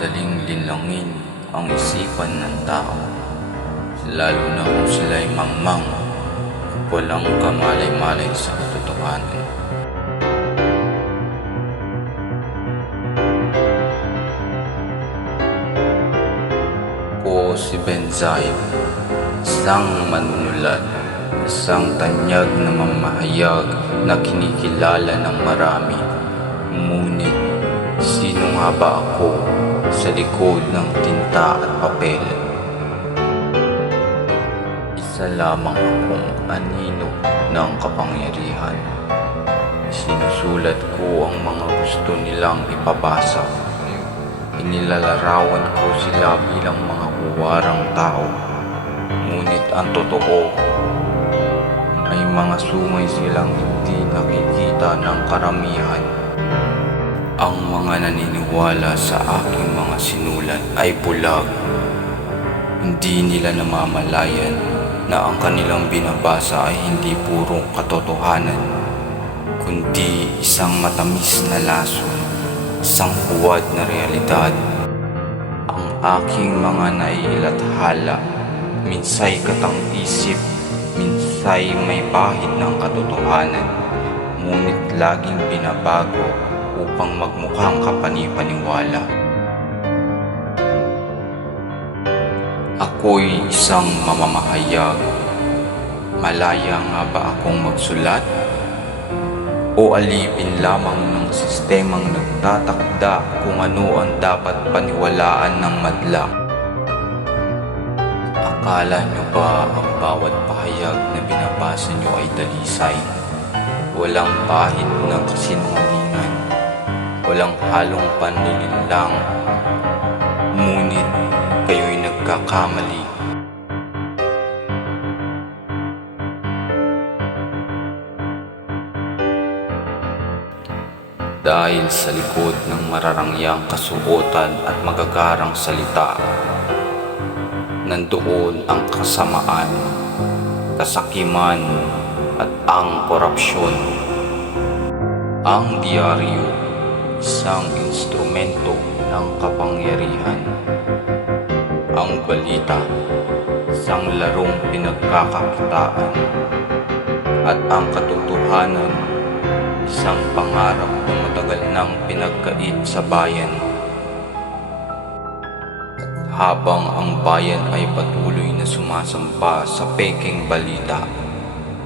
madaling linlangin ang isipan ng tao, lalo na kung sila'y mangmang at walang kamalay-malay sa katotohanan. Ako si Ben Zaid, isang manunulat, isang tanyag na mamahayag na kinikilala ng marami. Ngunit sino nga ba ako sa likod ng tinta at papel? Isa lamang akong anino ng kapangyarihan. Sinusulat ko ang mga gusto nilang ipabasa. Inilalarawan ko sila bilang mga huwarang tao. Ngunit ang totoo, may mga sungay silang hindi nakikita ng karamihan. Ang mga naniniwala sa aking mga sinulat ay bulag. Hindi nila namamalayan na ang kanilang binabasa ay hindi purong katotohanan, kundi isang matamis na lason, isang huwad na realidad. Ang aking mga nailathala, minsay katang-isip, minsay may bahid ng katotohanan, ngunit laging binabago upang magmukhang kapani-paniwala. Ako'y isang mamamahayag. Malaya nga ba akong magsulat? O alipin lamang ng sistemang nagtatakda kung ano ang dapat paniwalaan ng madla? Akala nyo ba ang bawat pahayag na binabasa nyo ay dalisay? Walang bahid ng kasinungalingan, walang halong panlilinlang, ngunit kayo'y nagkakamali. Dahil sa likod ng mararangyang kasuotan at magagarang salita, nandoon ang kasamaan, kasakiman at ang korupsyon. Ang diaryo, isang instrumento ng kapangyarihan. Ang balita, isang larong pinagkakakitaan. At ang katotohanan, isang pangarap na matagal nang pinagkait sa bayan. At habang ang bayan ay patuloy na sumasampa sa peking balita,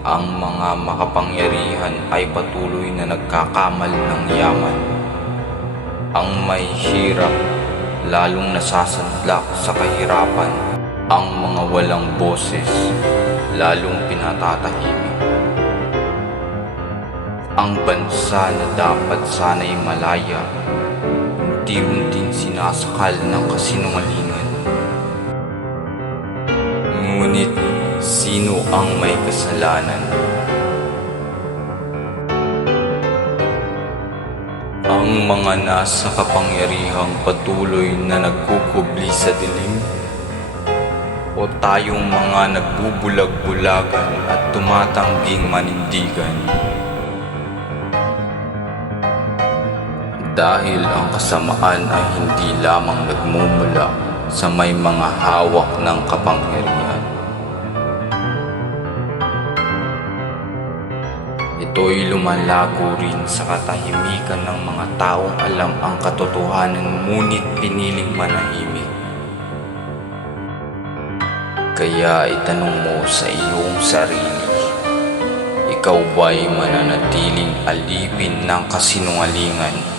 ang mga makapangyarihan ay patuloy na nagkakamal ng yaman. Ang may hirap lalong nasasadlak sa kahirapan. Ang mga walang boses lalong pinatatahimik. Ang bansa na dapat sana'y malaya, unti-unting sinasakal ng kasinungalingan. Ngunit sino ang may kasalanan? Ang mga nasa kapangyarihang patuloy na nagkukubli sa dilim? O tayong mga nagbubulag-bulagan at tumatangging manindigan? Dahil ang kasamaan ay hindi lamang nagmumula sa may mga hawak ng kapangyarihan. Ito'y lumalago rin sa katahimikan ng mga taong alam ang katotohanan ngunit piniling manahimik. Kaya itanong mo sa iyong sarili, ikaw ba'y mananatiling alipin ng kasinungalingan